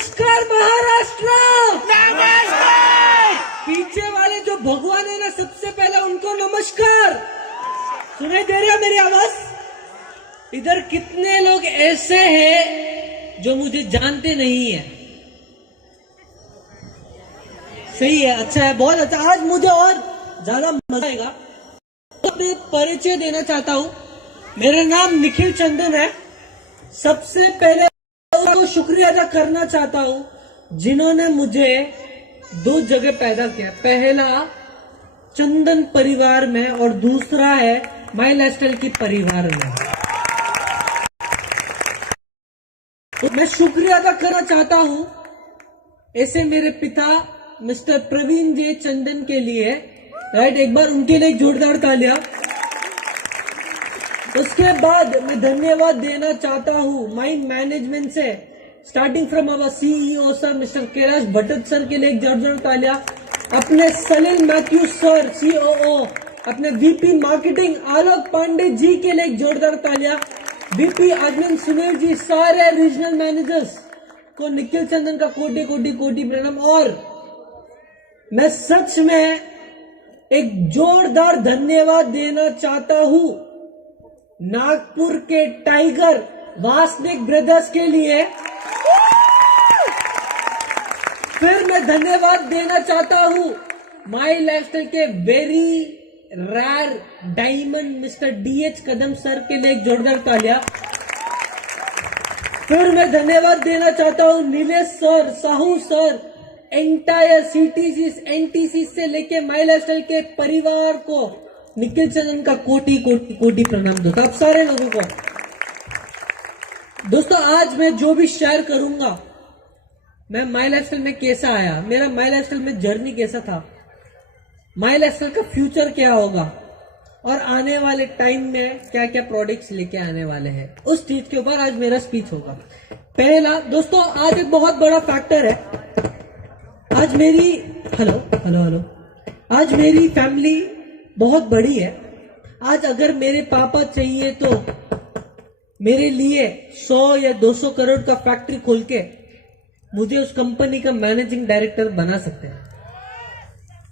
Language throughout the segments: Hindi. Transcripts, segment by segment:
नमस्कार महाराष्ट्र। नमस्कार। पीछे वाले जो भगवान है ना, सबसे पहले उनको नमस्कार। सुनाई दे रहा मेरी आवाज? इधर कितने लोग ऐसे हैं जो मुझे जानते नहीं है? सही है, अच्छा है, बहुत अच्छा। आज मुझे और ज्यादा मजा आएगा। अपने परिचय देना चाहता हूँ। मेरा नाम निखिल चंदन है। सबसे पहले तो शुक्रिया अदा करना चाहता हूँ जिन्होंने मुझे दो जगह पैदा किया। पहला चंदन परिवार में और दूसरा है माई लाइफस्टाइल की परिवार में। तो मैं शुक्रिया अदा करना चाहता हूँ ऐसे मेरे पिता मिस्टर प्रवीण जे चंदन के लिए। राइट, एक बार उनके लिए जोरदार तालियां। उसके बाद मैं धन्यवाद देना चाहता हूँ माइंड मैनेजमेंट से, starting from our CEO sir mister Kailash Bhatt sir के लिए एक जोरदार तालियां। अपने सलील मैथ्यू सर सीओओ, अपने वीपी मार्केटिंग आलोक पांडे जी के लिए एक जोरदार तालियां। वीपी एडमिन सुनील जी, सारे रीजनल मैनेजर्स को निखिल चंदन का कोटि कोटि कोटि प्रणाम। और मैं सच में एक जोरदार धन्यवाद देना चाहता हूँ नागपुर के टाइगर वासनिक ब्रदर्स के लिए। फिर मैं धन्यवाद देना चाहता हूँ माई लाइफस्टाइल के very rare diamond mister DH Kadam sir के लिए एक जोरदार तालियां। फिर मैं धन्यवाद देना चाहता हूँ Nilesh sir, Sahu sir, entire CTC NTC से लेके माई लाइफस्टाइल के परिवार को निखिल चंदन का कोटि कोटि कोटि प्रणाम दोस्तों, आप सारे लोगों को। दोस्तों, आज मैं जो भी शेयर करूंगा, मैं माई लाइफस्टाइल में कैसा आया, मेरा माई लाइफस्टाइल में जर्नी कैसा था, माई लाइफस्टाइल का फ्यूचर क्या होगा और आने वाले टाइम में क्या क्या प्रोडक्ट्स लेके आने वाले हैं, उस चीज के ऊपर आज मेरा स्पीच होगा। पहला दोस्तों, आज एक बहुत बड़ा फैक्टर है। आज मेरी हेलो आज मेरी फैमिली बहुत बड़ी है। आज अगर मेरे पापा चाहिए तो मेरे लिए 100 या 200 करोड़ का फैक्ट्री खोल के मुझे उस कंपनी का मैनेजिंग डायरेक्टर बना सकते हैं।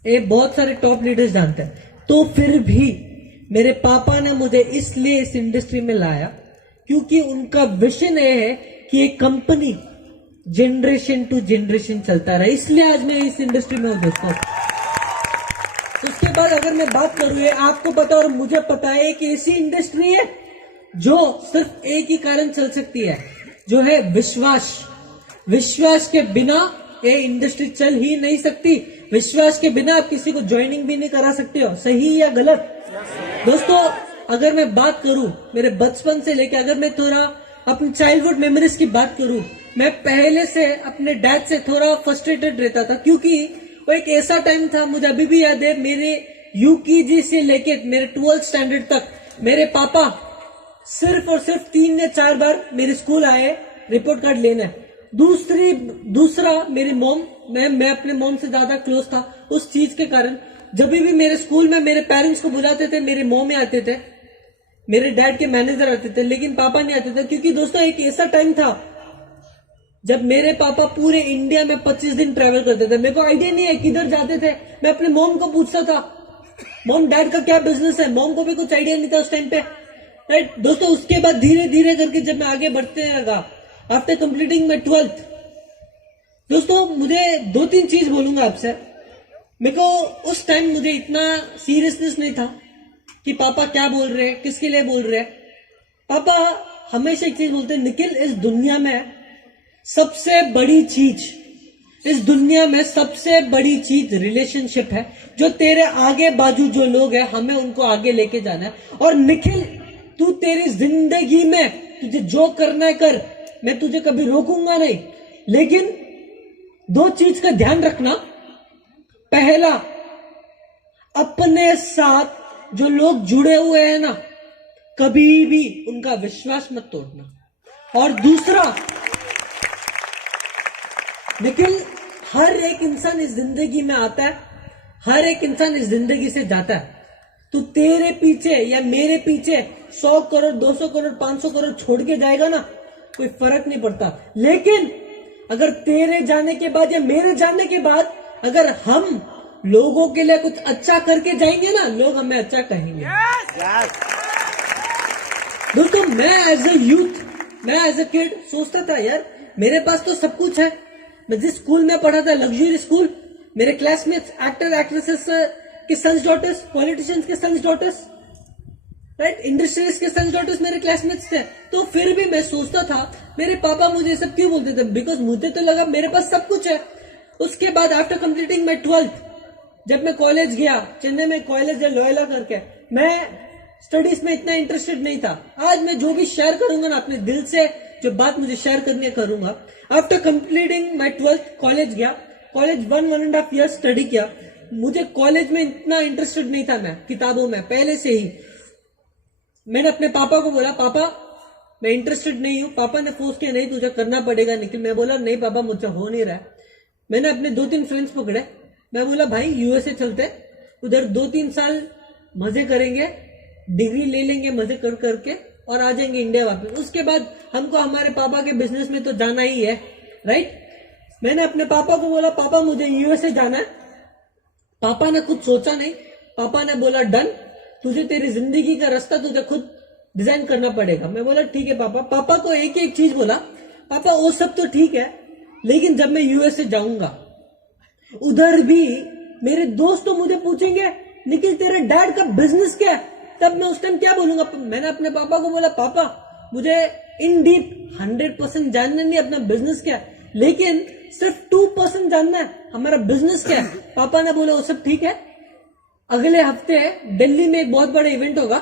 ये बहुत सारे टॉप लीडर्स जानते हैं। तो फिर भी मेरे पापा ने मुझे इसलिए इस इंडस्ट्री में लाया क्योंकि उनका विजन ये है कि एक कंपनी जनरेशन टू जनरेशन चलता रहे। इसलिए आज मैं इस इंडस्ट्री में हूं दोस्तों। उसके बाद अगर मैं बात करूं, ये आपको पता और मुझे पता है कि ऐसी इंडस्ट्री है जो सिर्फ एक ही कारण चल सकती है, जो है विश्वास। विश्वास के बिना ये इंडस्ट्री चल ही नहीं सकती। विश्वास के बिना आप किसी को ज्वाइनिंग भी नहीं करा सकते हो, सही या गलत। दोस्तों, अगर मैं बात करूं मेरे बचपन से लेकर, अगर मैं थोड़ा अपनी चाइल्डहुड मेमोरीज की बात करूं, मैं पहले से अपने डैड से थोड़ा फ्रस्ट्रेटेड रहता था क्योंकि वो एक ऐसा टाइम था, मुझे अभी भी याद है, मेरे यूकेजी से लेके मेरे 12th स्टैंडर्ड तक मेरे पापा सिर्फ और सिर्फ 3 या 4 बार मेरे स्कूल आए रिपोर्ट कार्ड लेने। दूसरा मेरी मॉम, मैं अपने मॉम से ज्यादा क्लोज था उस चीज के कारण। जब भी मेरे स्कूल में मेरे पेरेंट्स को बुलाते थे, मेरे मॉम आते थे, मेरे डैड के मैनेजर आते थे, लेकिन पापा नहीं आते थे क्योंकि दोस्तों एक ऐसा टाइम था जब मेरे पापा पूरे इंडिया में 25 दिन ट्रैवल करते थे। मेरे को आइडिया नहीं है किधर जाते थे। मैं अपने मॉम को पूछता था, मॉम डैड का क्या बिजनेस है, मॉम को भी कुछ आइडिया नहीं था उस टाइम पे। राइट दोस्तों, उसके बाद धीरे धीरे करके जब मैं आगे बढ़ते लगा, आफ्टर कंप्लीटिंग माय 12th, दोस्तों मुझे 2-3 चीज बोलूंगा आपसे। मेरे को उस टाइम मुझे इतना सीरियसनेस नहीं था कि पापा क्या बोल रहे हैं, किसके लिए बोल रहे हैं। पापा हमेशा एक चीज बोलते हैं, निखिल इस दुनिया में सबसे बड़ी चीज, इस दुनिया में सबसे बड़ी चीज रिलेशनशिप है। जो तेरे आगे बाजू जो लोग हैं, हमें उनको आगे लेके जाना है। और निखिल, तू तेरी जिंदगी में तुझे जो करना है कर, मैं तुझे कभी रोकूंगा नहीं, लेकिन 2 चीज का ध्यान रखना। पहला, अपने साथ जो लोग जुड़े हुए हैं ना, कभी भी उनका विश्वास मत तोड़ना। और दूसरा, निखिल, हर एक इंसान इस जिंदगी में आता है, हर एक इंसान इस जिंदगी से जाता है। तो तेरे पीछे या मेरे पीछे 100 करोड़ 200 करोड़ 500 करोड़ छोड़ के जाएगा ना, कोई फर्क नहीं पड़ता। लेकिन अगर तेरे जाने के बाद या मेरे जाने के बाद अगर हम लोगों के लिए कुछ अच्छा करके जाएंगे ना, लोग हमें अच्छा कहेंगे। दोस्तों, मैं एज अ यूथ, मैं एज अ किड सोचता था यार मेरे पास तो सब कुछ है। मैं जिस स्कूल में पढ़ा था, लग्जरी स्कूल, मेरे क्लासमेट्स एक्टर एक्ट्रेसेस के सन्स डॉटर्स, पॉलिटिशियंस के सन्स डॉटर्स, राइट, इंडस्ट्रियलिस्ट के सन्स डॉटर्स मेरे क्लासमेट्स थे। तो फिर भी मैं सोचता था मेरे पापा मुझे सब क्यों बोलते थे, बिकॉज मुझे तो लगा मेरे पास सब कुछ है। उसके बाद आफ्टर कंप्लीटिंग माई 12th, जब मैं कॉलेज गया, चेन्नई में कॉलेज है लोयला करके, मैं स्टडीज में इतना इंटरेस्टेड नहीं था। आज मैं जो भी शेयर करूंगा ना अपने दिल से, जो बात मुझे शेयर करनी है करूंगा। After completing my 12th college गया, कॉलेज 1.5 ईयर स्टडी किया। मुझे कॉलेज में इतना इंटरेस्टेड नहीं था, मैं किताबों में पहले से ही। मैंने अपने पापा को बोला, पापा मैं इंटरेस्टेड नहीं हूं। पापा ने फोर्स किया, नहीं तुझे करना पड़ेगा निखिल। मैं बोला नहीं पापा मुझसे हो नहीं रहा है। मैंने अपने 2-3 फ्रेंड्स पकड़े, मैं बोला भाई यूएसए चलते, उधर 2-3 साल मजे करेंगे, डिग्री ले लेंगे मजे कर करके और आ जाएंगे इंडिया वापस। उसके बाद हमको हमारे पापा के बिजनेस में तो जाना ही है, राइट। मैंने अपने पापा को बोला पापा मुझे यूएसए जाना है। पापा ने कुछ सोचा नहीं, पापा ने बोला डन, तुझे तेरी जिंदगी का रास्ता तुझे खुद डिजाइन करना पड़ेगा। मैं बोला ठीक है पापा। पापा को एक चीज बोला, पापा वो सब तो ठीक है, लेकिन जब मैं यूएसए जाऊंगा उधर भी मेरे दोस्त तो मुझे पूछेंगे निखिल तेरे डैड का बिजनेस क्या है, तब मैं उस टाइम क्या बोलूंगा। मैंने अपने पापा को बोला पापा मुझे इन डीप 100% जानना नहीं अपना बिजनेस क्या है, लेकिन सिर्फ 2% जानना है हमारा बिजनेस क्या है। पापा ने बोला वो सब ठीक है, अगले हफ्ते दिल्ली में एक बहुत बड़ा इवेंट होगा,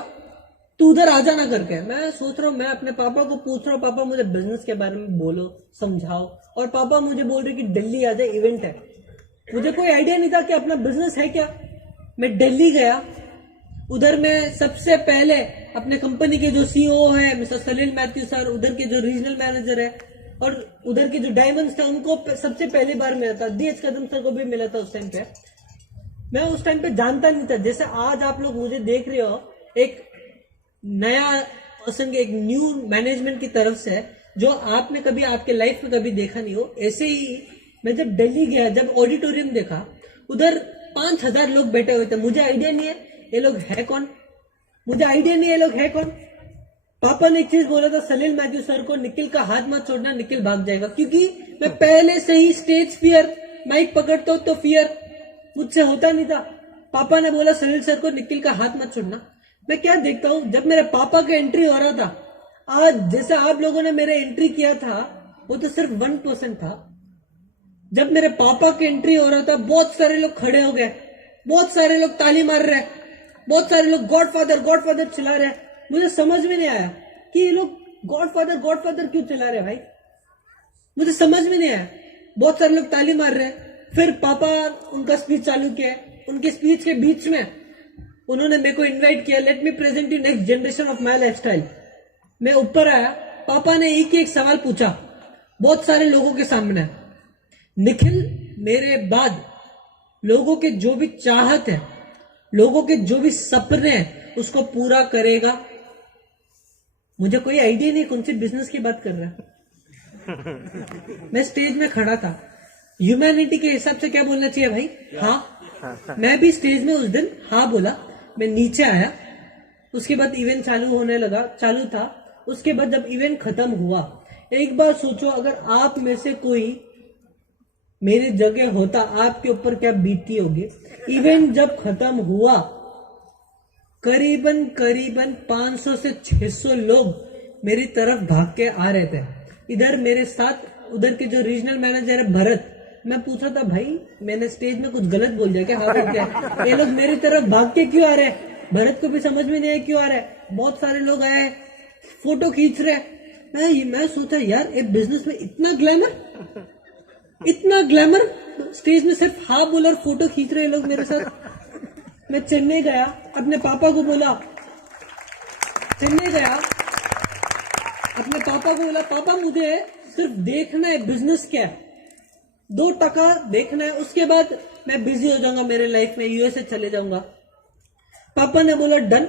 तू उधर आ जाना करके। मैं सोच रहा हूँ, मैं अपने पापा को पूछ रहा हूँ पापा मुझे बिजनेस के बारे में बोलो, समझाओ, और पापा मुझे बोल रहे कि दिल्ली आ जाए, इवेंट है। मुझे कोई आइडिया नहीं था कि अपना बिजनेस है क्या। मैं दिल्ली गया, उधर मैं सबसे पहले अपने कंपनी के जो सीईओ है मिस्टर सलील मैथ्यू सर, उधर के जो रीजनल मैनेजर है और उधर के जो डायमंड्स थे उनको सबसे पहली बार मिला था। डीएच कदम सर को भी मिला था उस टाइम पे। मैं उस टाइम पे जानता नहीं था, जैसे आज आप लोग मुझे देख रहे हो एक नया पर्सन के, एक न्यू मैनेजमेंट की तरफ से, जो आपने कभी आपके लाइफ में कभी देखा नहीं हो। ऐसे ही मैं जब दिल्ली गया, जब ऑडिटोरियम देखा, उधर 5,000 लोग बैठे हुए थे। मुझे आइडिया नहीं है ये लोग है कौन, मुझे आइडिया नहीं है ये लोग है कौन। पापा ने एक चीज बोला था सलील मैथ्यू सर को, निखिल का हाथ मत छोड़ना, निखिल भाग जाएगा। क्योंकि मैं पहले से ही स्टेज फियर, माइक पकड़ता हूं तो फियर मुझसे होता नहीं था। पापा ने बोला सलील सर को निखिल का हाथ मत छोड़ना। मैं क्या देखता हूं, जब मेरे पापा का एंट्री हो रहा था, आज जैसे आप लोगों ने मेरे एंट्री किया था वो तो सिर्फ 1% था। जब मेरे पापा की एंट्री हो रहा था बहुत सारे लोग खड़े हो गए, बहुत सारे लोग ताली मार रहे, बहुत सारे लोग गॉडफादर चिल्ला रहे। मुझे समझ में नहीं आया कि ये लोग गॉडफादर क्यों चिल्ला रहे भाई, मुझे समझ में नहीं आया। बहुत सारे लोग ताली मार रहे। फिर पापा उनका स्पीच चालू किया, उनके स्पीच के बीच में उन्होंने मेरे को इनवाइट किया, let me present you next generation of my lifestyle. मैं ऊपर आया, पापा ने एक सवाल पूछा बहुत सारे लोगों के सामने, निखिल मेरे बाद लोगों के जो भी चाहत है, लोगों के जो भी सपने हैं उसको पूरा करेगा। मुझे कोई आइडिया नहीं कौन सी बिजनेस की बात कर रहा है। मैं स्टेज में खड़ा था, ह्यूमैनिटी के हिसाब से क्या बोलना चाहिए भाई, हाँ। मैं भी स्टेज में उस दिन हाँ बोला। मैं नीचे आया, उसके बाद इवेंट चालू था। उसके बाद जब इवेंट खत्म हुआ, एक बार सोचो अगर आप में से कोई मेरी जगह होता, आपके ऊपर क्या बीती होगी। इवेंट जब खत्म हुआ, करीबन 500 से 600 लोग मेरी तरफ भाग के आ रहे थे। इधर मेरे साथ उधर के जो रीजनल मैनेजर है भरत, मैं पूछा था भाई मैंने स्टेज में कुछ गलत बोल दिया क्या, हाँ क्या ये लोग मेरी तरफ भाग के क्यों आ रहे हैं। भरत को भी समझ में नहीं आया क्यों आ रहे हैं। बहुत सारे लोग आए, फोटो खींच रहे। मैं सोचा यार ये बिजनेस में इतना ग्लैमर, स्टेज में सिर्फ हाँ बोला और फोटो खींच रहे लोग मेरे साथ। मैं चेन्नई गया, अपने पापा को बोला, पापा मुझे सिर्फ देखना है बिजनेस क्या है, 2% देखना है, उसके बाद मैं बिजी हो जाऊंगा मेरे लाइफ में, यूएसए चले जाऊंगा। पापा ने बोला डन।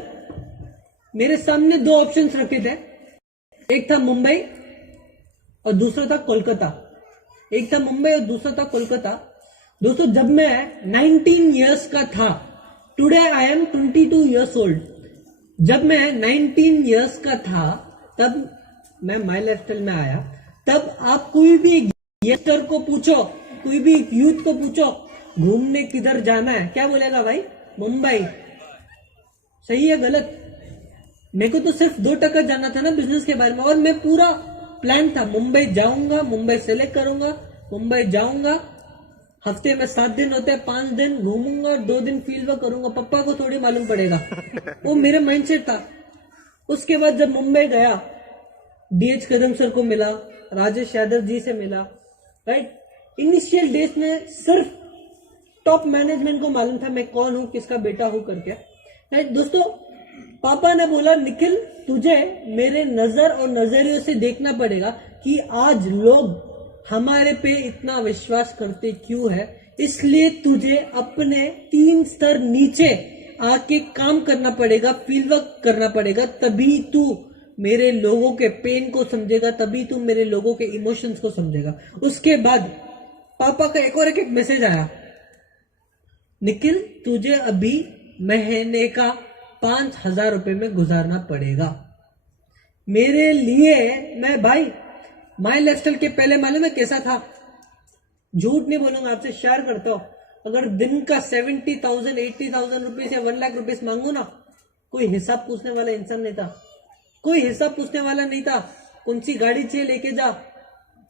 मेरे सामने 2 ऑप्शंस रखे थे, एक था मुंबई और दूसरा था कोलकाता। एक था मुंबई और दूसरा था कोलकाता। दोस्तों जब मैं 19 इयर्स का था, today I am 22 years old, जब मैं 19 इयर्स का था तब मैं माई लाइफस्टाइल में आया। तब आप कोई भी यंगस्टर को पूछो, कोई भी यूथ को पूछो घूमने किधर जाना है, क्या बोलेगा भाई? मुंबई। सही है गलत? मेरे को तो सिर्फ 2% जाना था ना बिजनेस के बारे में, और मैं पूरा प्लान था मुंबई जाऊंगा, मुंबई सेलेक्ट करूंगा, मुंबई जाऊंगा, हफ्ते में 7 दिन होते हैं, 5 दिन घूमूंगा और 2 दिन फील्ड वर्क करूंगा। पप्पा को थोड़ी मालूम पड़ेगा। वो मेरे माइंडसेट था। उसके बाद जब मुंबई गया, डीएच कदम सर को मिला, राजेश यादव जी से मिला, राइट। इनिशियल डेज में सिर्फ टॉप मैनेजमेंट को मालूम था मैं कौन हूं, किसका बेटा हूं करके, राइट। दोस्तों पापा ने बोला निखिल तुझे मेरे नजर और नजरियों से देखना पड़ेगा कि आज लोग हमारे पे इतना विश्वास करते क्यों है, इसलिए तुझे अपने 3 स्तर नीचे आके काम करना पड़ेगा, फील्ड वर्क करना पड़ेगा, तभी तू मेरे लोगों के पेन को समझेगा, तभी तू मेरे लोगों के इमोशंस को समझेगा। उसके बाद पापा का एक मैसेज आया, निखिल तुझे अभी महीने का 5,000 रुपए में गुजारना पड़ेगा। मेरे लिए मैं भाई माई लाइफस्टाइल के पहले मालूम है कैसा था? झूठ नहीं बोलूंगा, आपसे शेयर करता हूं। अगर दिन का 70,000 80,000 रुपीज या 1 लाख रुपीज मांगू ना, कोई हिसाब पूछने वाला इंसान नहीं था। कोई हिसाब पूछने वाला नहीं था, कौन सी गाड़ी चाहिए लेके जा,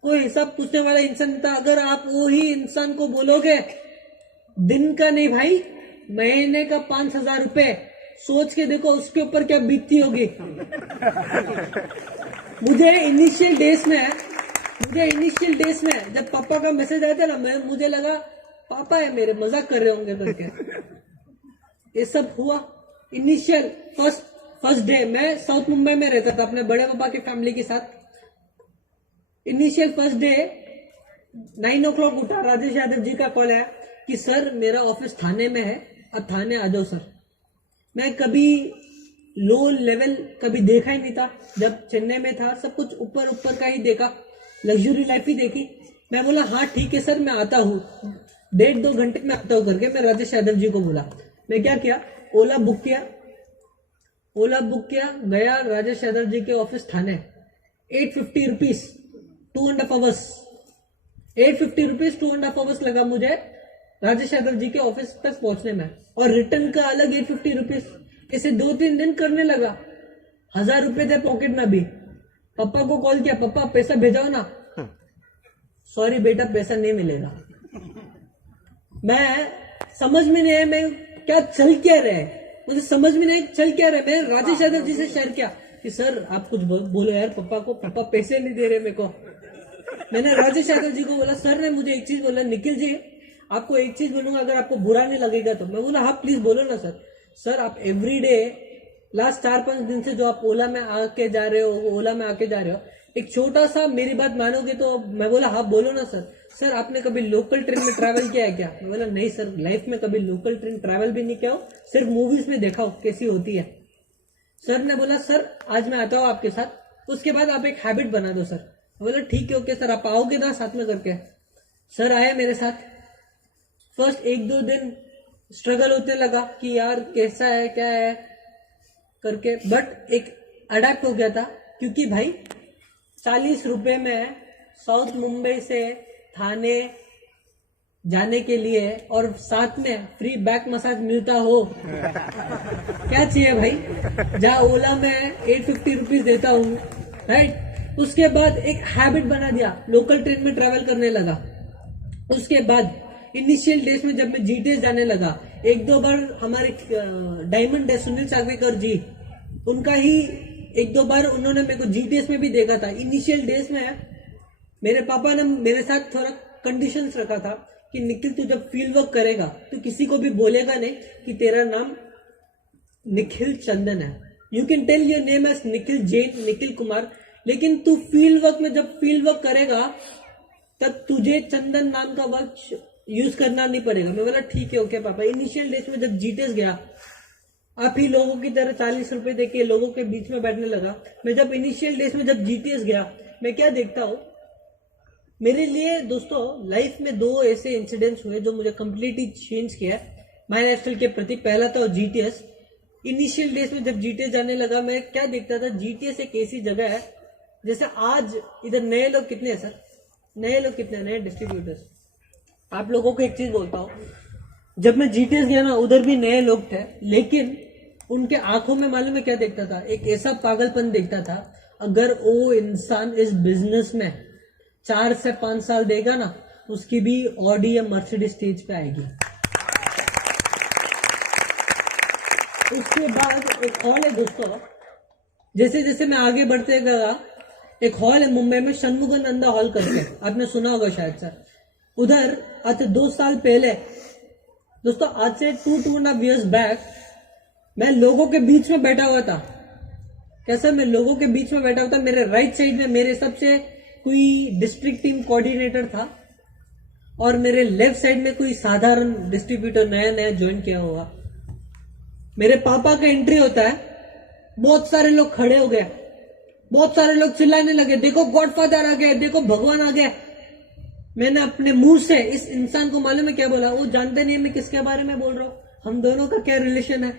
कोई हिसाब पूछने वाला इंसान नहीं था। अगर आप वही इंसान को बोलोगे दिन का नहीं भाई महीने का 5,000 रुपए, सोच के देखो उसके ऊपर क्या बीतती होगी। मुझे इनिशियल डेज में जब पापा का मैसेज आया था ना, मुझे लगा पापा है मेरे, मजाक कर रहे होंगे करके। ये सब हुआ। इनिशियल फर्स्ट डे मैं साउथ मुंबई में रहता था अपने बड़े पापा की फैमिली के साथ। इनिशियल फर्स्ट डे 9 o'clock उठा, राजेश यादव जी का कॉल आया कि सर मेरा ऑफिस थाने में है, अब थाने आ जाओ सर। मैं कभी लो लेवल कभी देखा ही नहीं था। जब चेन्नई में था सब कुछ ऊपर ऊपर का ही देखा, लग्जरी लाइफ ही देखी। मैं बोला हाँ ठीक है सर मैं आता हूँ, 1.5-2 घंटे में आता हूँ करके मैं राजेश यादव जी को बोला। मैं क्या किया, ओला बुक किया, गया राजेश यादव जी के ऑफिस थाने। 850 रुपीज 2.5 hours, 850 रुपीज 2.5 hours लगा मुझे राजेश यादव जी के ऑफिस तक पहुंचने में, और रिटर्न का अलग 850 रुपीज। इसे 2-3 दिन करने लगा। 1,000 रुपए थे पॉकेट में भी। पापा को कॉल किया, पापा पैसा भेजाओ ना। सॉरी बेटा पैसा नहीं मिलेगा। मैं समझ में नहीं आया मैं क्या चल क्या रहे, मुझे समझ में नहीं चल क्या रहे। मैं राजेश यादव जी से शेयर किया कि सर आप कुछ बोलो यार पापा को, पापा पैसे नहीं दे रहे मेरे को। मैंने राजेश यादव जी को बोला, सर ने मुझे एक चीज बोला, निखिल जी आपको एक चीज बोलूंगा अगर आपको बुरा नहीं लगेगा तो। मैं बोला हाँ प्लीज बोलो ना सर। सर आप एवरीडे लास्ट 4-5 दिन से जो आप ओला में आके जा रहे हो, एक छोटा सा मेरी बात मानोगे तो। मैं बोला हाँ बोलो ना सर। सर आपने कभी लोकल ट्रेन में ट्रैवल किया है क्या? मैं बोला नहीं सर, लाइफ में कभी लोकल ट्रेन ट्रैवल भी नहीं किया हो, सिर्फ मूवीज में देखा हो कैसी होती है। सर ने बोला सर आज मैं आता हूँ आपके साथ, उसके बाद आप एक हैबिट बना दो सर। मैं बोला ठीक है ओके सर, आप आओगे ना साथ में करके। सर आए मेरे साथ। फर्स्ट 1-2 दिन स्ट्रगल होने लगा कि यार कैसा है क्या है करके, बट एक अडेप्ट हो गया था। क्योंकि भाई 40 रुपए में साउथ मुंबई से थाने जाने के लिए और साथ में फ्री बैक मसाज मिलता हो क्या चाहिए भाई। जहाँ ओला में 850 रुपीज देता हूँ, राइट। उसके बाद एक हैबिट बना दिया, लोकल ट्रेन में ट्रेवल करने लगा। उसके बाद इनिशियल डेज में जब मैं जीटीएस जाने लगा, 1-2 बार हमारे डायमंड है सुनील चाकवेकर जी, उनका ही 1-2 बार उन्होंने मेरे को जीटीएस में भी देखा था। इनिशियल डेज में मेरे पापा ने मेरे साथ थोड़ा कंडीशंस रखा था कि निखिल तू जब फील्ड वर्क करेगा तो किसी को भी बोलेगा नहीं कि तेरा नाम निखिल चंदन है। You can tell your name as Nikhil Jain, Nikhil Kumar, लेकिन तू फील्ड वर्क में जब फील्ड वर्क करेगा तब तुझे चंदन नाम का वर्क यूज करना नहीं पड़ेगा। मैं बोला ठीक है ओके पापा। इनिशियल डेज में जब जीटीएस गया, आप ही लोगों की तरह 40 रुपए देके लोगों के बीच में बैठने लगा। मैं जब इनिशियल डेज में जब जीटीएस गया, मैं क्या देखता हूँ, मेरे लिए दोस्तों लाइफ में 2 ऐसे इंसिडेंट्स हुए जो मुझे कंप्लीटली चेंज किया माई लाइफस्टाइल के प्रति। पहला था जीटीएस। इनिशियल डेज में जब जीटीएस जाने लगा, मैं क्या देखता था, जीटीएस एक ऐसी जगह है जैसे आज इधर नए लोग कितने हैं सर, नए डिस्ट्रीब्यूटर्स। आप लोगों को एक चीज बोलता हूँ, जब मैं जीटीएस गया ना उधर भी नए लोग थे, लेकिन उनके आंखों में मालूम है क्या देखता था, एक ऐसा पागलपन देखता था। अगर वो इंसान इस बिजनेस में 4 से 5 साल देगा ना, उसकी भी ऑडी या मर्सिडीज स्टेज पे आएगी। उसके बाद एक हॉल है दोस्तों, जैसे जैसे मैं आगे बढ़ते गया, एक हॉल है मुंबई में, षणमुगानंदा हॉल करके, आपने सुना होगा शायद सर। उधर आज से 2 साल पहले दोस्तों, आज से 2.5 years बैक, मैं लोगों के बीच में बैठा हुआ था। कैसा, मैं लोगों के बीच में बैठा हुआ था। मेरे राइट साइड में मेरे सबसे कोई डिस्ट्रिक्ट टीम कोऑर्डिनेटर था, और मेरे लेफ्ट साइड में कोई साधारण डिस्ट्रीब्यूटर नया नया ज्वाइन किया हुआ। मेरे पापा का एंट्री होता है, बहुत सारे लोग खड़े हो गए, बहुत सारे लोग चिल्लाने लगे, देखो गॉडफादर आ गया, देखो भगवान आ गया। मैंने अपने मुंह से इस इंसान को मालूम है क्या बोला, वो जानते नहीं है मैं किसके बारे में बोल रहा हूं, हम दोनों का क्या रिलेशन है।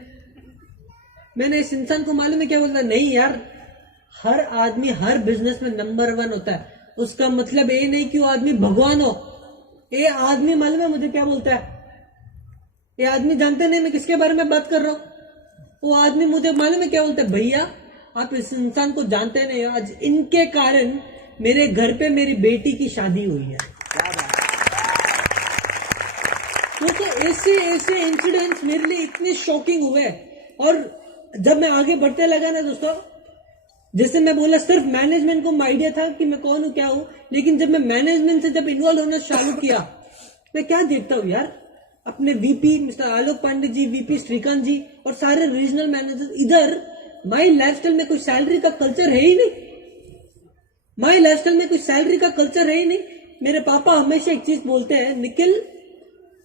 मैंने इस इंसान को मालूम है क्या बोलता, नहीं यार, हर आदमी हर बिजनेस में नंबर 1 होता है, उसका मतलब ये नहीं कि वो आदमी भगवान हो। ये आदमी मालूम है मुझे क्या बोलता है, ये आदमी जानते नहीं मैं किसके बारे में बात कर रहा हूं। वो आदमी मुझे मालूम है क्या बोलता है, भैया आप इस इंसान को जानते नहीं हो, आज इनके कारण मेरे घर पे मेरी बेटी की शादी हुई है। तो ऐसे ऐसे इंसिडेंट्स मेरे लिए इतने शॉकिंग हुए। और जब मैं आगे बढ़ते लगा ना दोस्तों, जैसे मैं बोला, सिर्फ मैनेजमेंट को आइडिया था कि मैं कौन हूं क्या हूं, लेकिन जब मैं मैनेजमेंट से जब इन्वॉल्व होना चालू किया, मैं क्या देखता हूं यार, अपने वीपी मिस्टर आलोक पांडे जी, वीपी श्रीकांत जी और सारे रीजनल मैनेजर, इधर माई लाइफस्टाइल में कोई सैलरी का कल्चर है ही नहीं। माई लाइफस्टाइल में कोई सैलरी का कल्चर है ही नहीं। मेरे पापा हमेशा एक चीज बोलते हैं, निखिल,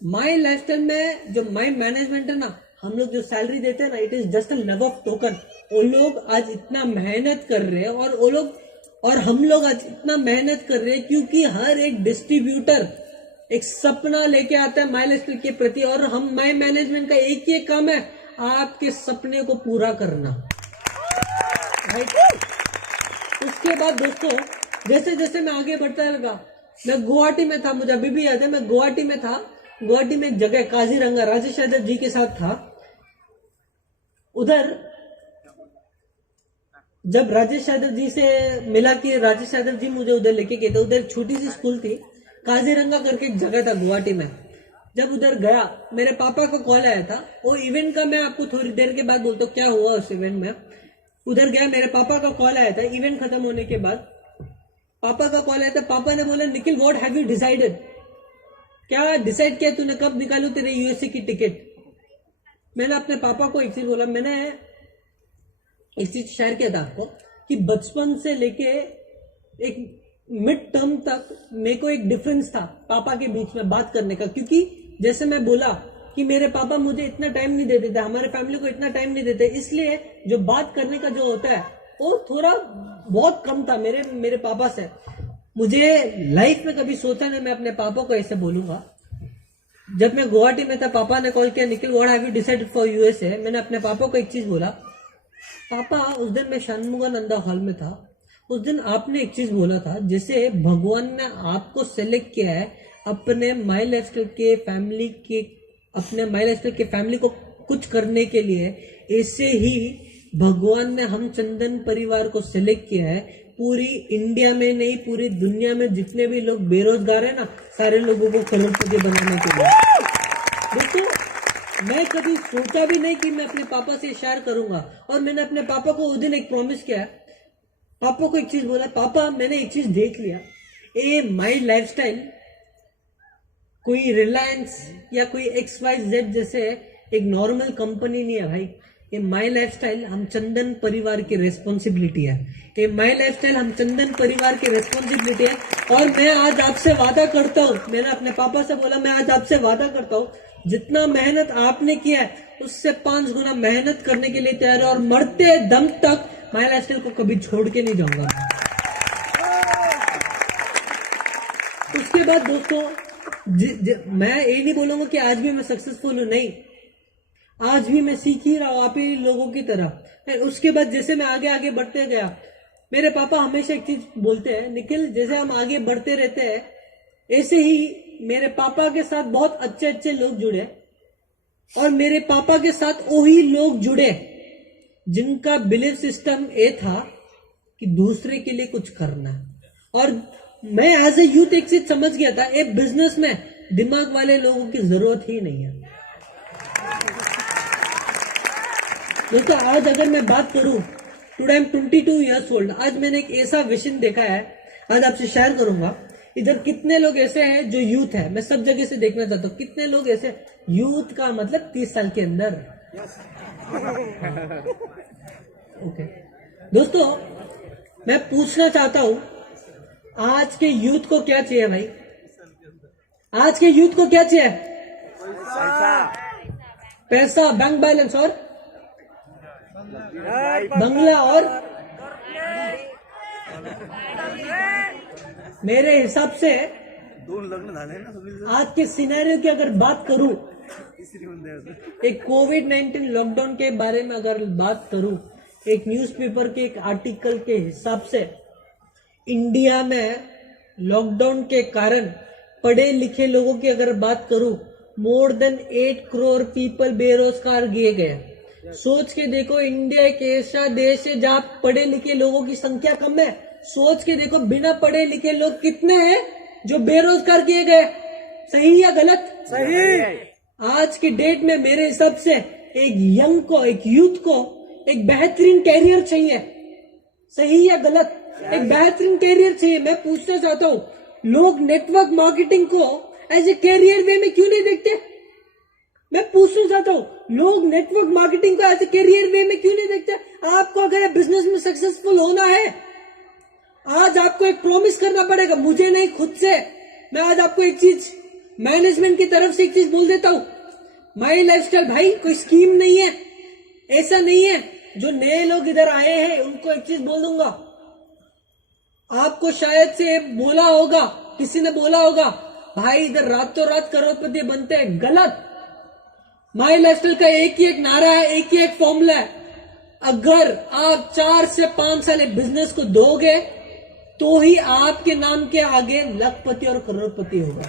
माई लाइफस्टाइल में जो माई मैनेजमेंट है ना, हम लोग जो सैलरी देते हैं ना, it is just a love of token. वो लोग आज इतना मेहनत कर रहे हैं, और वो लोग और हम लोग आज इतना मेहनत कर रहे हैं क्योंकि हर एक डिस्ट्रीब्यूटर एक सपना लेके आता है माई लाइफस्टाइल के प्रति, और हम माई मैनेजमेंट का एक ही काम है, आपके सपने को पूरा करना। उसके बाद दोस्तों, जैसे जैसे मैं आगे बढ़ता लगा, मैं गुवाहाटी में था, मुझे अभी भी याद है, मैं गुवाहाटी में था। गुवाहाटी में एक जगह काजीरंगा, राजेश यादव जी के साथ था। उधर जब राजेश यादव जी से मिला कि राजेश यादव जी मुझे उधर लेके गए थे, उधर छोटी सी स्कूल थी, काजीरंगा करके एक जगह था गुवाहाटी में। जब उधर गया, मेरे पापा का कॉल आया था। वो इवेंट का मैं आपको थोड़ी देर के बाद बोलता हूँ क्या हुआ उस इवेंट में। उधर गया, मेरे पापा का कॉल आया था इवेंट खत्म होने के बाद। पापा का कॉल आया था, पापा ने बोला, Nikhil what have you decided, क्या डिसाइड किया तूने, कब निकालू तेरे यूएसए की टिकट। मैंने अपने पापा को एक चीज बोला, मैंने एक चीज शेयर किया था आपको कि बचपन से लेके एक मिड टर्म तक मेरे को एक डिफरेंस था पापा के बीच में बात करने का। क्योंकि जैसे मैं बोला कि मेरे पापा मुझे इतना टाइम नहीं देते थे, हमारे फैमिली को इतना टाइम नहीं देते, इसलिए जो बात करने का जो होता है वो थोड़ा बहुत कम था मेरे पापा से। मुझे लाइफ में कभी सोचा नहीं मैं अपने पापा को ऐसे बोलूंगा। जब मैं गुवाहाटी में था, पापा ने कॉल किया, Nikhil what have you decided for USA. मैंने अपने पापा को एक चीज बोला, पापा उस दिन मैं षणमुगानंदा हॉल में था, उस दिन आपने एक चीज बोला था, जैसे भगवान ने आपको सेलेक्ट किया है अपने माई लाइफस्टाइल के फैमिली के, अपने माई लाइफस्टाइल के फैमिली को कुछ करने के लिए, ऐसे ही भगवान ने हम चंदन परिवार को सेलेक्ट किया है पूरी इंडिया में नहीं, पूरी दुनिया में जितने भी लोग बेरोजगार है ना, सारे लोगों को करोड़पति बनाने के लिए। दोस्तों, मैं कभी सोचा भी नहीं कि मैं अपने पापा से शेयर करूंगा, और मैंने अपने पापा को उस दिन एक प्रॉमिस किया, पापा को एक चीज बोला, पापा मैंने एक चीज देख लिया, ए माई लाइफस्टाइल कोई रिलायंस या कोई XYZ जैसे एक नॉर्मल कंपनी नहीं है भाई। ये माई लाइफस्टाइल हम चंदन परिवार की रेस्पॉन्सिबिलिटी है, ये माई लाइफस्टाइल हम चंदन परिवार की रेस्पॉन्सिबिलिटी है। और मैं आज आपसे वादा करता हूँ, मैंने अपने पापा से बोला, मैं आज आपसे वादा करता हूँ, जितना मेहनत आपने किया है उससे 5 गुना मेहनत करने के लिए तैयार है, और मरते दम तक माई लाइफस्टाइल को कभी छोड़ के नहीं जाऊंगा। बाद दोस्तों मैं ये नहीं बोलूंगा कि आज भी मैं सक्सेसफुल हूं, नहीं, आज भी मैं सीख ही रहा हूं आप ही लोगों की तरह। उसके बाद जैसे मैं आगे आगे बढ़ते गया, मेरे पापा हमेशा एक चीज बोलते हैं, निखिल जैसे हम आगे बढ़ते रहते हैं ऐसे ही मेरे पापा के साथ बहुत अच्छे अच्छे लोग जुड़े और मेरे पापा के साथ वही लोग जुड़े जिनका बिलीफ सिस्टम ये था कि दूसरे के लिए कुछ करना है। और मैं एज ए यूथ एक चीज समझ गया था, एक बिजनेस में दिमाग वाले लोगों की जरूरत ही नहीं है। दोस्तों आज अगर मैं बात करूं, today I am 22 years old, आज मैंने एक ऐसा विजन देखा है, आज आपसे शेयर करूंगा। इधर कितने लोग ऐसे हैं जो यूथ है, मैं सब जगह से देखना चाहता हूं कितने लोग ऐसे, यूथ का मतलब 30 साल के अंदर। ओके दोस्तों, मैं पूछना चाहता हूं आज के यूथ को क्या चाहिए भाई? आज के यूथ को क्या चाहिए? पैसा, बैंक बैलेंस और बंगला और मेरे हिसाब से आज के सिनेरियो की अगर बात करूं, एक कोविड-19 लॉकडाउन के बारे में अगर बात करूं, एक न्यूज़पेपर के एक आर्टिकल के हिसाब से इंडिया में लॉकडाउन के कारण पढ़े लिखे लोगों की अगर बात करूं, मोर देन 8 करोड़ पीपल बेरोजगार किए गए। सोच के देखो, इंडिया एक ऐसा देश है जहां पढ़े लिखे लोगों की संख्या कम है। सोच के देखो बिना पढ़े लिखे लोग कितने हैं जो बेरोजगार किए गए। सही या गलत? सही। आज की डेट में मेरे हिसाब से एक यंग को, एक यूथ को एक बेहतरीन कैरियर चाहिए। सही या गलत? एक बेहतरीन कैरियर चाहिए। मैं पूछना चाहता हूँ, लोग नेटवर्क मार्केटिंग को एज ए कैरियर वे में क्यों नहीं देखते? मैं पूछना चाहता हूँ, लोग नेटवर्क मार्केटिंग को एज ए कैरियर वे में क्यों नहीं देखते? आपको अगर बिजनेस में सक्सेसफुल होना है, आज आपको एक प्रॉमिस करना पड़ेगा, मुझे नहीं खुद से। मैं आज आपको एक चीज मैनेजमेंट की तरफ से एक चीज बोल देता हूँ, माई लाइफस्टाइल भाई कोई स्कीम नहीं है, ऐसा नहीं है। जो नए लोग इधर आए हैं उनको एक चीज बोल दूंगा, आपको शायद से बोला होगा, किसी ने बोला होगा भाई इधर रातों रात करोड़पति बनते हैं। गलत। माई लाइफस्टाइल का एक ही एक नारा है, एक ही एक फॉर्मूला है, अगर आप 4 से 5 साल बिजनेस को दोगे तो ही आपके नाम के आगे लखपति और करोड़पति होगा।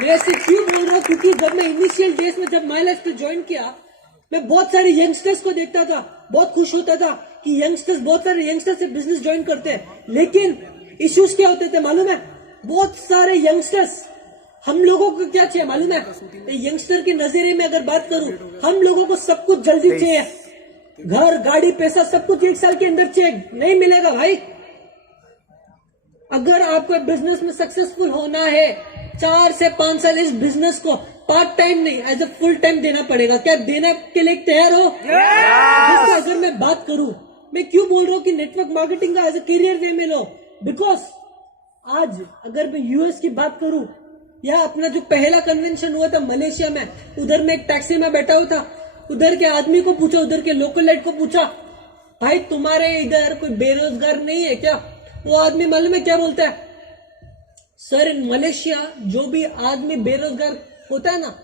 मैं ऐसे क्यों बोल रहा हूं? क्योंकि जब मैं इनिशियल डेज में जब माई लाइफस्टाइल ज्वाइन किया, मैं बहुत सारे यंगस्टर्स को देखता था, बहुत खुश होता था कि यंगस्टर्स, बहुत सारे यंगस्टर्स से बिजनेस ज्वाइन करते हैं। लेकिन इश्यूज क्या होते थे मालूम है? बहुत सारे यंगस्टर्स, हम लोगों को क्या चाहिए मालूम है? यंगस्टर के नजरिए में अगर बात करूं, हम लोगों को सब कुछ जल्दी चाहिए, घर गाड़ी पैसा सब कुछ 1 साल के अंदर चाहिए। नहीं मिलेगा भाई। अगर आपको बिजनेस में सक्सेसफुल होना है, 4 से 5 साल इस बिजनेस को पार्ट टाइम नहीं एज ए फुल टाइम देना पड़ेगा। क्या देने के लिए तैयार हो? अगर मैं बात करूं, मैं क्यों बोल रहा हूं कि नेटवर्क मार्केटिंग का एज ए करियर वे में लो? बिकॉज आज अगर मैं यूएस की बात करूं, या अपना जो पहला कन्वेंशन हुआ था मलेशिया में, उधर मैं एक टैक्सी में बैठा हुआ था, उधर के आदमी को पूछा, उधर के लोकल लाइट को पूछा, भाई तुम्हारे इधर कोई बेरोजगार नहीं है क्या? वो आदमी मालूम है क्या बोलता है? सर इन मलेशिया जो भी आदमी बेरोजगार होता है ना,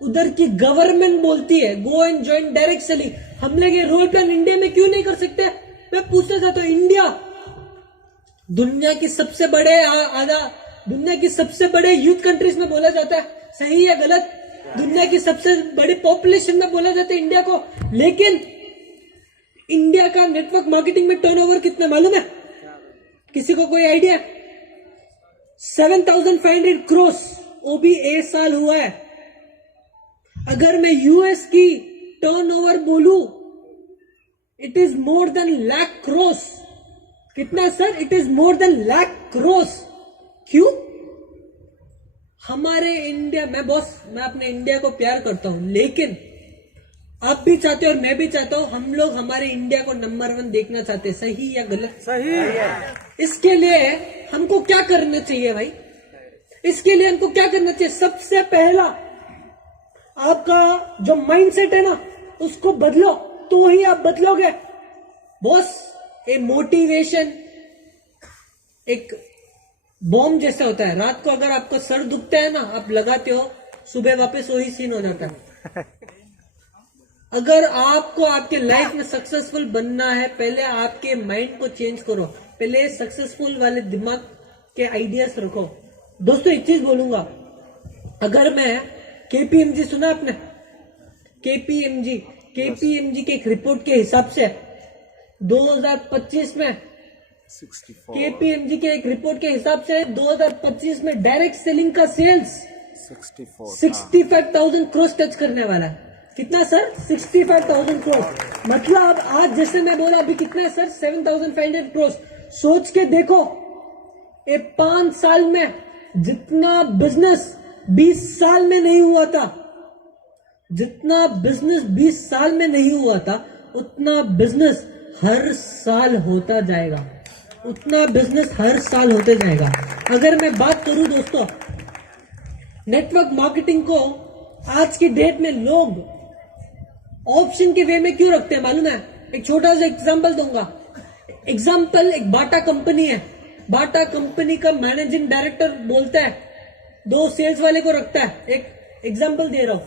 उधर की गवर्नमेंट बोलती है go and join direct selling. हम लोग ये रोल प्लान इंडिया में क्यों नहीं कर सकते? मैं पूछना चाहता हूँ, इंडिया दुनिया की सबसे बड़े यूथ कंट्रीज में बोला जाता है। सही या गलत? दुनिया की सबसे बड़ी पॉपुलेशन में बोला जाता है इंडिया को। लेकिन इंडिया का नेटवर्क मार्केटिंग में टर्नओवर कितना मालूम है? किसी को कोई आइडिया? 7,500 करोड़, वो भी एक साल हुआ है। अगर मैं यूएस की टर्नओवर बोलूं, it is more than lakh crore. कितना sir? It is more than lakh crore. क्यों? हमारे इंडिया, मैं अपने इंडिया को प्यार करता हूं, लेकिन आप भी चाहते हो और मैं भी चाहता हूं, हम लोग हमारे इंडिया को नंबर 1 देखना चाहते हैं। सही या गलत? सही है। इसके लिए हमको क्या करना चाहिए भाई? इसके लिए हमको क्या करना चाहिए? सबसे पहला आपका जो माइंडसेट है ना, उसको बदलो, तो ही आप बदलोगे। बॉस, ए मोटिवेशन, एक बॉम्ब जैसा होता है। रात को अगर आपका सर दुखता है ना, आप लगाते हो, सुबह वापस वही सीन हो जाता है। अगर आपको आपके लाइफ में सक्सेसफुल बनना है, पहले आपके माइंड को चेंज करो, पहले सक्सेसफुल वाले दिमाग के आइडियाज रखो। दोस्तों एक चीज बोलूंगा, अगर मैं केपीएमजी सुना आपने, केपीएमजी के एक रिपोर्ट के हिसाब से 2025 में 64 केपीएमजी के एक रिपोर्ट के हिसाब से 2025 में डायरेक्ट सेलिंग का सेल्स 65,000 करोड़ टच करने वाला है। कितना सर? 65,000 करोड़। मतलब आज जैसे मैं बोला अभी कितना है सर? 7,500 करोड़। सोच के देखो, ये 5 साल में जितना बिजनेस 20 साल में नहीं हुआ था, जितना बिजनेस 20 साल में नहीं हुआ था, उतना बिजनेस हर साल होता जाएगा, उतना बिजनेस हर साल होते जाएगा। अगर मैं बात करूं दोस्तों, नेटवर्क मार्केटिंग को आज की डेट में लोग ऑप्शन के वे में क्यों रखते हैं मालूम है? एक छोटा सा एग्जांपल दूंगा। एग्जांपल, एक बाटा कंपनी है, बाटा कंपनी का मैनेजिंग डायरेक्टर बोलता है, 2 सेल्स वाले को रखता है। एक एग्जांपल दे रहा हूं,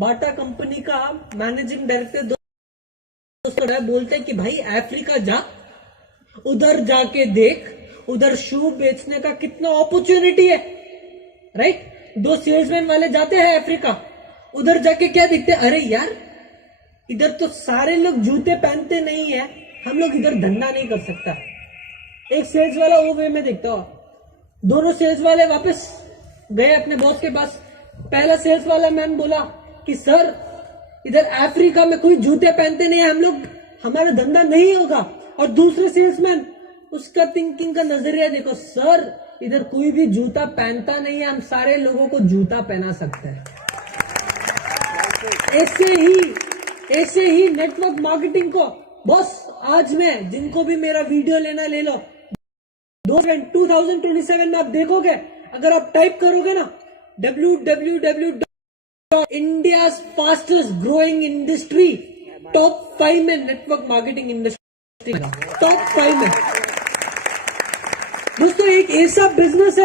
बाटा कंपनी का मैनेजिंग डायरेक्टर दोस्तों बोलते हैं कि भाई अफ्रीका जा, उधर जाके देख, उधर शू बेचने का कितना अपॉर्चुनिटी है, राइट? 2 सेल्समैन वाले जाते हैं अफ्रीका, उधर जाके क्या देखते हैं? अरे यार, इधर तो सारे लोग जूते पहनते नहीं है, हम लोग इधर धंधा नहीं कर सकता। एक सेल्स वाला वो वे में देखता हो, दोनों सेल्स वाले वापस गए अपने बॉस के पास। पहला सेल्स वाला मैन बोला कि सर, इधर अफ्रीका में कोई जूते पहनते नहीं है, हम लोग, हमारा धंधा नहीं होगा। और दूसरे सेल्समैन, उसका थिंकिंग का नजरिया देखो, सर इधर कोई भी जूता पहनता नहीं है, हम सारे लोगों को जूता पहना सकते हैं। ऐसे ही नेटवर्क मार्केटिंग को बॉस, आज में जिनको भी मेरा वीडियो लेना ले लो, 2027 में आप देखोगे, अगर आप टाइप करोगे ना www.india's fastest growing industry, top 5 में नेटवर्क मार्केटिंग इंडस्ट्री, टॉप 5 में। दोस्तों एक ऐसा बिजनेस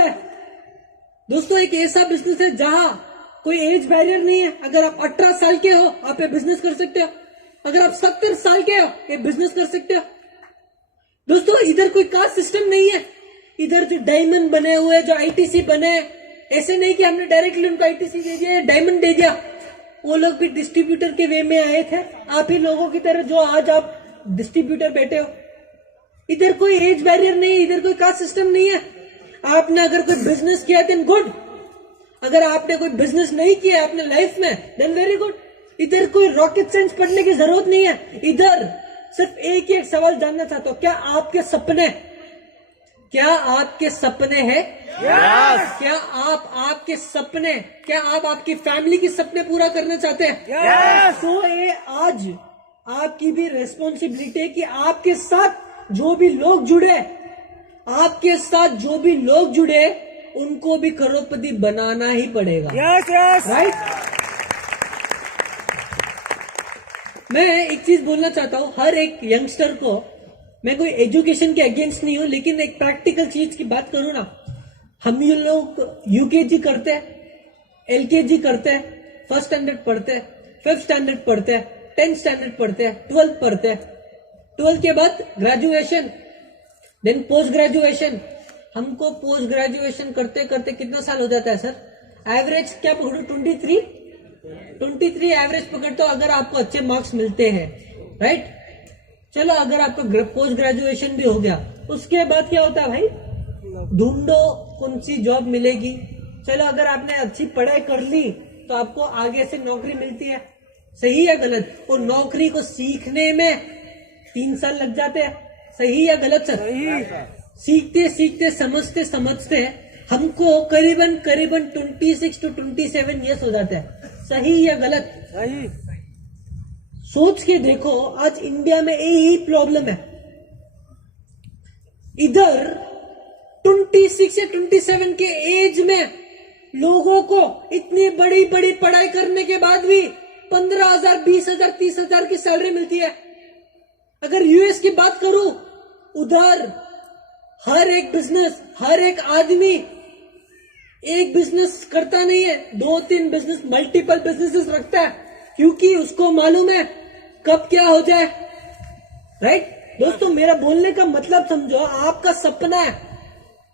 है, जहां कोई एज बैरियर नहीं है। अगर आप 18 साल के हो, आप ये बिजनेस कर सकते हो। अगर आप 70 साल के हो, ये बिजनेस कर सकते हो। दोस्तों इधर कोई कास्ट सिस्टम नहीं है, इधर जो डायमंड बने हुए, जो आईटीसी बने, ऐसे नहीं कि हमने डायरेक्टली उनको आईटीसी दे दिया, डायमंड दे दिया। वो लोग भी डिस्ट्रीब्यूटर के वे में आए थे, आप ही लोगों की तरह जो आज आप डिस्ट्रीब्यूटर बैठे हो। इधर कोई एज बैरियर नहीं है, इधर कोई कास्ट सिस्टम नहीं है। आपने अगर कोई बिजनेस किया देन गुड, अगर आपने कोई बिजनेस नहीं किया अपने लाइफ में देन वेरी गुड। इधर कोई रॉकेट साइंस पढ़ने की जरूरत नहीं है। इधर सिर्फ एक ही एक सवाल जानना चाहता हूं, क्या आपके सपने हैं? क्या आप आपकी फैमिली के सपने पूरा करना चाहते हैं? तो ये आज आपकी भी रेस्पॉन्सिबिलिटी है कि आपके साथ जो भी लोग जुड़े, उनको भी करोड़पति बनाना ही पड़ेगा। राइट? मैं एक चीज बोलना चाहता हूं, हर एक यंगस्टर को, मैं कोई एजुकेशन के अगेंस्ट नहीं हूं, लेकिन एक प्रैक्टिकल चीज की बात करूं ना, हम ये लोग यूकेजी करते हैं, एलकेजी करते हैं, फर्स्ट स्टैंडर्ड पढ़ते हैं, 5th स्टैंडर्ड पढ़ते हैं, 10th स्टैंडर्ड पढ़ते हैं, 12th पढ़ते हैं, 12th के बाद ग्रेजुएशन, देन पोस्ट ग्रेजुएशन। हमको पोस्ट ग्रेजुएशन करते करते कितना साल हो जाता है सर? एवरेज क्या पकड़ो, 23 एवरेज पकड़ते हो अगर आपको अच्छे मार्क्स मिलते हैं, राइट? चलो अगर आपका पोस्ट ग्रेजुएशन भी हो गया, उसके बाद क्या होता है भाई? ढूंढो कौन सी जॉब मिलेगी। चलो अगर आपने अच्छी पढ़ाई कर ली तो आपको आगे से नौकरी मिलती है, सही या गलत? और नौकरी को सीखने में 3 साल लग जाते हैं, सही या गलत सर? सीखते समझते हमको करीबन 26 to 27 ईयर्स हो जाते हैं, सही या गलत? सही। सोच के देखो, आज इंडिया में यही प्रॉब्लम है। इधर 26 या 27 के एज में लोगों को इतनी बड़ी बड़ी पढ़ाई करने के बाद भी 15,000, 20,000, 30,000 की सैलरी मिलती है। अगर यूएस की बात करूं, उधर हर एक बिजनेस, हर एक आदमी एक बिजनेस करता नहीं है, 2-3 बिजनेस, मल्टीपल बिजनेसेस रखता है, क्योंकि उसको मालूम है कब क्या हो जाए। राइट दोस्तों, मेरा बोलने का मतलब समझो। आपका सपना है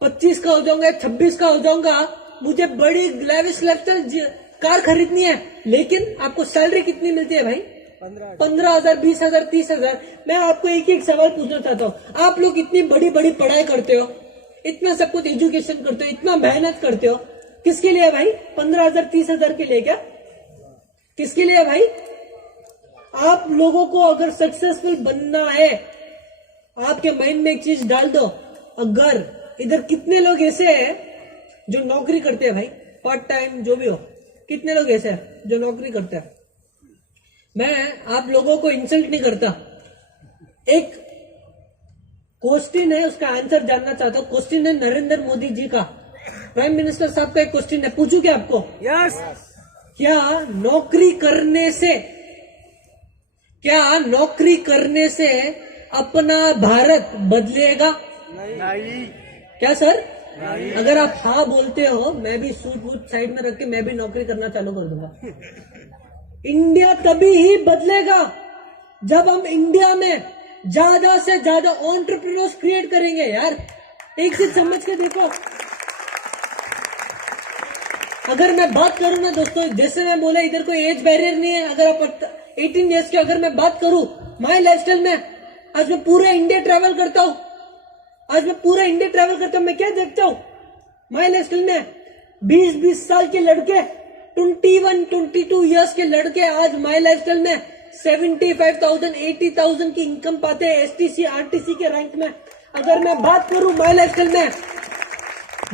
25 का हो जाऊंगा, 26 का हो जाऊंगा, मुझे बड़ी लेविश लाइफस्टाइल कार खरीदनी है, लेकिन आपको सैलरी कितनी मिलती है भाई? 15,000, 20,000, 30,000। मैं आपको एक सवाल पूछना चाहता हूँ, आप लोग इतनी बड़ी बड़ी पढ़ाई करते हो, इतना सब कुछ एजुकेशन करते हो, इतना मेहनत करते हो, किसके लिए भाई? 15,000, 30,000 के लिए क्या? किसके लिए भाई? आप लोगों को अगर सक्सेसफुल बनना है, आपके माइंड में एक चीज डाल दो, अगर इधर कितने लोग ऐसे हैं जो नौकरी करते हैं भाई, पार्ट टाइम जो भी हो, कितने लोग ऐसे हैं जो नौकरी करते हैं? मैं आप लोगों को इंसल्ट नहीं करता, एक क्वेश्चन है, उसका आंसर जानना चाहता हूं। क्वेश्चन है नरेंद्र मोदी जी का, प्राइम मिनिस्टर साहब का एक क्वेश्चन है, पूछूं क्या आपको? यस। क्या नौकरी करने से अपना भारत बदलेगा? नहीं। क्या सर? नहीं। अगर आप हाँ बोलते हो, मैं भी सूट वूट साइड में रख के मैं भी नौकरी करना चालू कर दूंगा। इंडिया तभी ही बदलेगा जब हम इंडिया में ज्यादा से ज्यादा एंटरप्रेन्योर्स क्रिएट करेंगे। यार एक चीज समझ के देखो, अगर मैं बात करूं ना दोस्तों, जैसे मैं बोला इधर कोई एज बैरियर नहीं है, अगर आप 18 ईयर्स की अगर मैं बात करूं, माई लाइफस्टाइल में आज मैं पूरा इंडिया ट्रैवल करता हूं, मैं क्या देखता हूं माई लाइफस्टाइल में? 20-20 साल के लड़के, 21-22 ईयर्स के लड़के आज माई लाइफस्टाइल में 75,000, 80,000 की इनकम पाते हैं एसटीसी, आरटीसी के रैंक में। अगर मैं बात करूं माई लाइफस्टाइल में,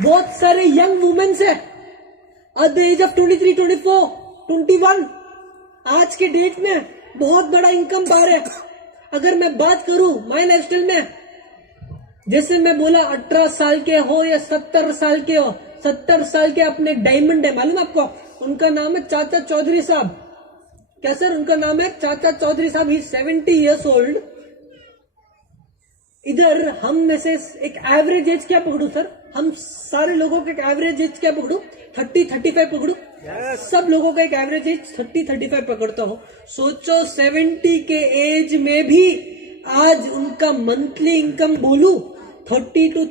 बहुत सारे यंग वुमेन्स है एट द एज ऑफ 23, 24, 21 आज के डेट में बहुत बड़ा इनकम पा रहे। अगर मैं बात करूं माई लाइफस्टाइल में, जैसे मैं बोला 18 साल के हो या 70 साल के हो, 70 साल के अपने डायमंड है, मालूम आपको? उनका नाम है चाचा चौधरी साहब। क्या सर? उनका नाम है चाचा चौधरी साहब। ही 70 ईयर्स ओल्ड। इधर हम में से एक एवरेज एज क्या पकड़ू सर? हम सारे लोगों का एक एवरेज एज क्या पकड़ू? 30-35 पकड़ू? सब लोगों का एक एवरेज एज 30-35 पकड़ता हूं। सोचो 70 के एज में भी आज उनका मंथली इनकम बोलू 30 to